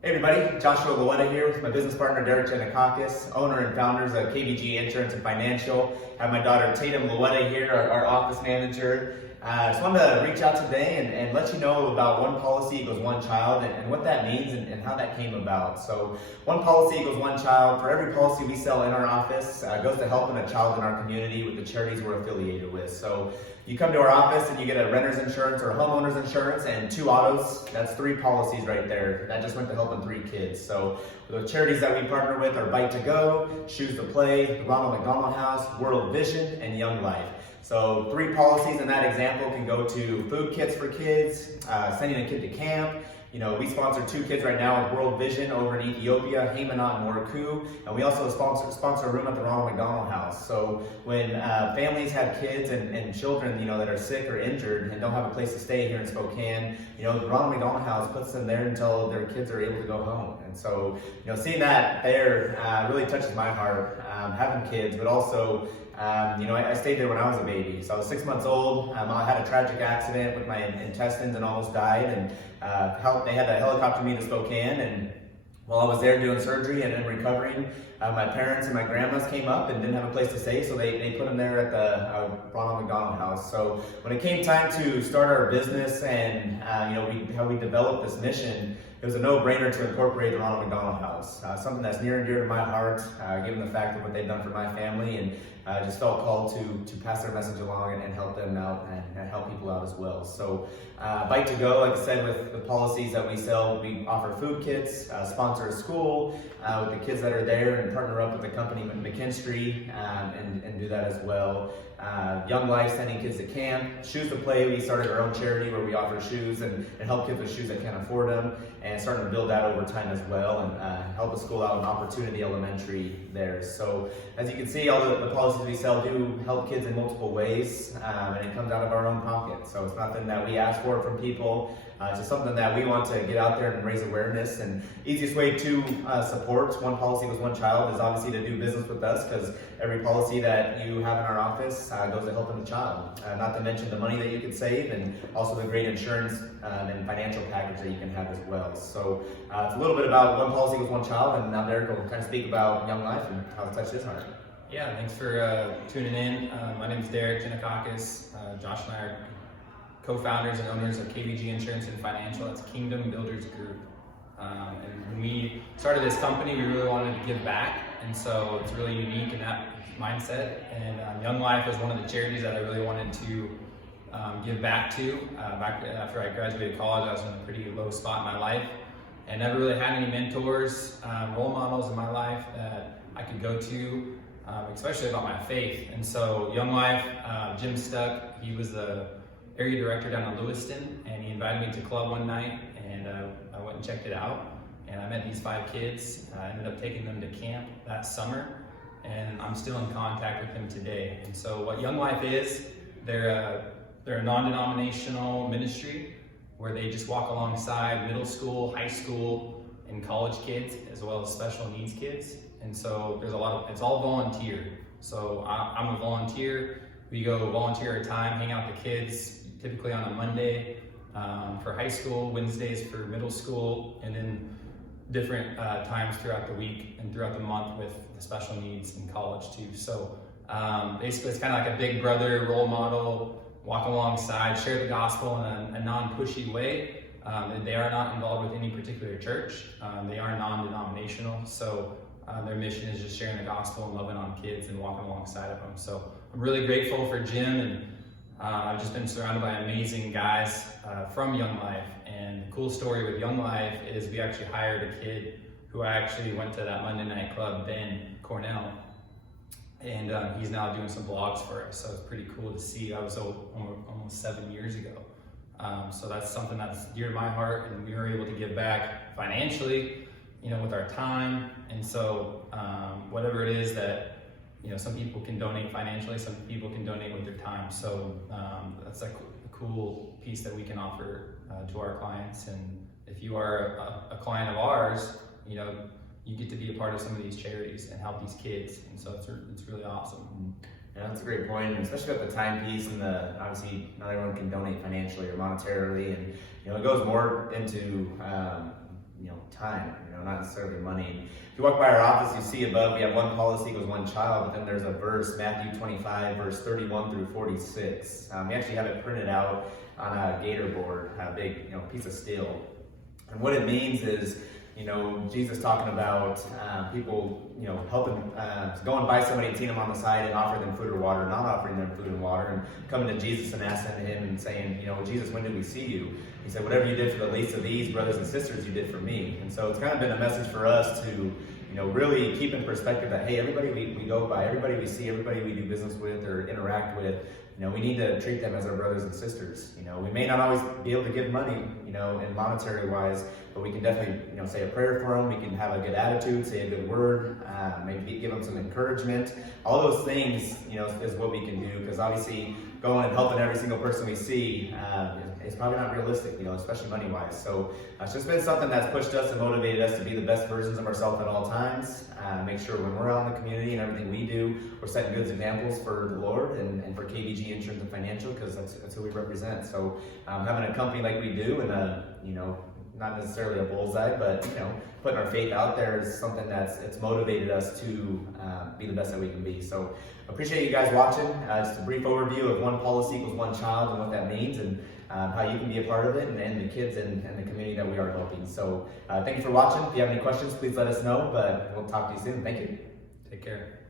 Hey everybody, Joshua Luetta here with my business partner Derek Janakakis, owner and founders of KBG Insurance and Financial. I have my daughter Tatum Luetta here, our office manager. Just wanted to reach out today and let you know about one policy equals one child and what that means and how that came about. So one policy equals one child. For every policy we sell in our office, goes to helping a child in our community with the charities we're affiliated with. So you come to our office and you get a renter's insurance or a homeowner's insurance and 2 autos. That's 3 policies right there. That just went to helping 3 kids. So the charities that we partner with are Bike to Go, Shoes to Play, the Ronald McDonald House, World Vision, and YoungLife. So 3 policies in that example can go to food kits for kids, sending a kid to camp. You know, we sponsor 2 kids right now with World Vision over in Ethiopia, Haymanot and Waraku, and we also sponsor a room at the Ronald McDonald House. So when families have kids and children, you know, that are sick or injured and don't have a place to stay here in Spokane, you know, the Ronald McDonald House puts them there until their kids are able to go home. And so, you know, seeing that there really touches my heart, having kids, but also you know, I stayed there when I was a baby. So I was 6 months old. I had a tragic accident with my intestines and almost died. And they had to helicopter me to Spokane. And while I was there doing surgery and then recovering, my parents and my grandmas came up and didn't have a place to stay, so they put them there at the Ronald McDonald House. So when it came time to start our business and you know, how we developed this mission, it was a no-brainer to incorporate the Ronald McDonald House. Something that's near and dear to my heart, given the fact of what they've done for my family, and just felt called to pass their message along and help them out and help people out as well. So Bike to Go, like I said, with the policies that we sell, we offer food kits, sponsor a school with the kids that are there, and partner up with the company McKinstry and do that as well. YoungLife, sending kids to camp. Shoes to Play, we started our own charity where we offer shoes and help kids with shoes that can't afford them, and starting to build that over time as well, and help a school out in Opportunity Elementary there. So as you can see, all the policies we sell do help kids in multiple ways, and it comes out of our own pocket. So it's nothing that we ask for from people. It's just something that we want to get out there and raise awareness. And easiest way to support One Policy with One Child is obviously to do business with us, because every policy that you have in our office goes to helping the child. Not to mention the money that you can save, and also the great insurance and financial package that you can have as well. So it's a little bit about One Policy with One Child, and now Derek will kind of speak about YoungLife and how it touched his heart. Yeah, thanks for tuning in. My name is Derek Janakakis. Josh and I are co-founders and owners of KBG Insurance and Financial. That's Kingdom Builders Group. And when we started this company, we really wanted to give back, and so it's really unique in that mindset. And YoungLife was one of the charities that I really wanted to give back to. Back after I graduated college, I was in a pretty low spot in my life and never really had any mentors, role models in my life that I could go to, especially about my faith. And so YoungLife, Jim Stuck, he was the area director down in Lewiston, and he invited me to club one night, and I went and checked it out, and I met these 5 kids. I ended up taking them to camp that summer, and I'm still in contact with them today. And so what YoungLife is, they're a non-denominational ministry where they just walk alongside middle school, high school, and college kids, as well as special needs kids. And so it's all volunteer. So I'm a volunteer. We go volunteer our time, hang out with the kids, typically on a Monday for high school, Wednesdays for middle school, and then different times throughout the week and throughout the month with the special needs in college too. So basically it's kind of like a big brother role model, walk alongside, share the gospel in a non-pushy way. And they are not involved with any particular church. They are non-denominational. So their mission is just sharing the gospel and loving on kids and walking alongside of them. So I'm really grateful for Jim, and I've just been surrounded by amazing guys from YoungLife. And the cool story with YoungLife is we actually hired a kid who I actually went to that Monday night club, Ben Cornell, and he's now doing some blogs for us. So it's pretty cool to see. That was almost 7 years ago. So that's something that's dear to my heart, and we were able to give back financially, you know, with our time. And so whatever it is that, you know, some people can donate financially, some people can donate with their time. So that's a cool piece that we can offer to our clients. And if you are a client of ours, you know, you get to be a part of some of these charities and help these kids. And so it's really awesome. Yeah, that's a great point, and especially with the timepiece and obviously not everyone can donate financially or monetarily, and you know, it goes more into time, not necessarily money. If you walk by our office, you see above we have one policy equals one child, but then there's a verse, Matthew 25, verse 31 through 46. We actually have it printed out on a gator board, a big piece of steel. And what it means is, Jesus talking about people, helping, going by somebody and seeing them on the side and offering them food or water, not offering them food and water, and coming to Jesus and asking him and saying, Jesus, when did we see you? He said, whatever you did for the least of these brothers and sisters, you did for me. And so it's kind of been a message for us to, really keep in perspective that, hey, everybody we go by, everybody we see, everybody we do business with or interact with, we need to treat them as our brothers and sisters. We may not always be able to give money, in monetary wise, but we can definitely, say a prayer for them. We can have a good attitude, say a good word, maybe give them some encouragement. All those things, is what we can do, because obviously going and helping every single person we see is probably not realistic, especially money wise. So it's just been something that's pushed us and motivated us to be the best versions of ourselves at all times. Make sure when we're out in the community and everything we do, we're setting good examples for the Lord and for KBG Insurance and Financial, because that's who we represent. So having a company like we do and not necessarily a bullseye, but putting our faith out there is something it's motivated us to be the best that we can be. So appreciate you guys watching. Just a brief overview of one policy equals one child and what that means, and how you can be a part of it, and the kids and the community that we are helping. So thank you for watching. If you have any questions, please let us know, but we'll talk to you soon. Thank you. Take care.